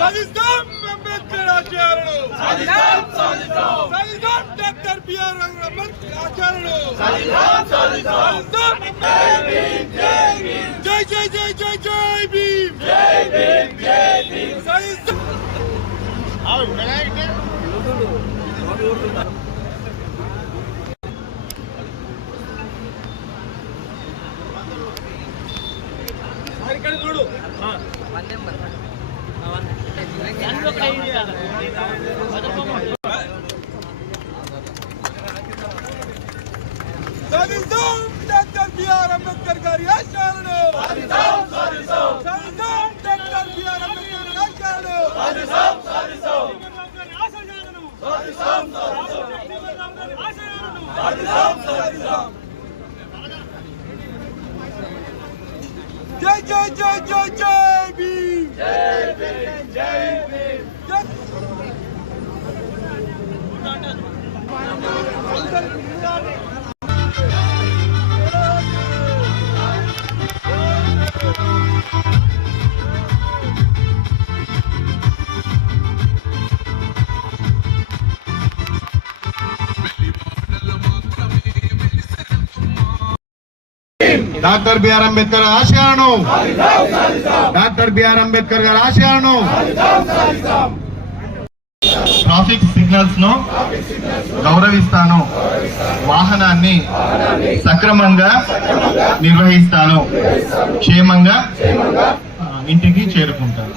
సాధిస్తాం అంబేద్కర్ ఆచార్యులు, సాధిస్తాం డాక్టర్ బిఆర్ అంబేద్కర్ ఆచార్యులు, జై జై జై జై జై భీమ్, సాధిస్తాం. ఇక్కడ చూడు సాధిస్తాం డాక్టర్ బిఆర్ అంబేద్కర్ గారి ఆశయాలను, సాధిస్తాం డాక్టర్ బిఆర్ అంబేద్కర్ ఆశయాలను, జై జై జై జై జై భీమ్, జై భీమ్. డాక్టర్ బిఆర్ అంబేద్కర్ ఆశయాలను, డాక్టర్ బిఆర్ అంబేద్కర్ గారి ఆశయాలను, ట్రాఫిక్ సిగ్నల్స్ ను గౌరవిస్తాను, వాహనాన్ని సక్రమంగా నిర్వహిస్తాను, క్షేమంగా ఇంటికి చేరుకుంటాను.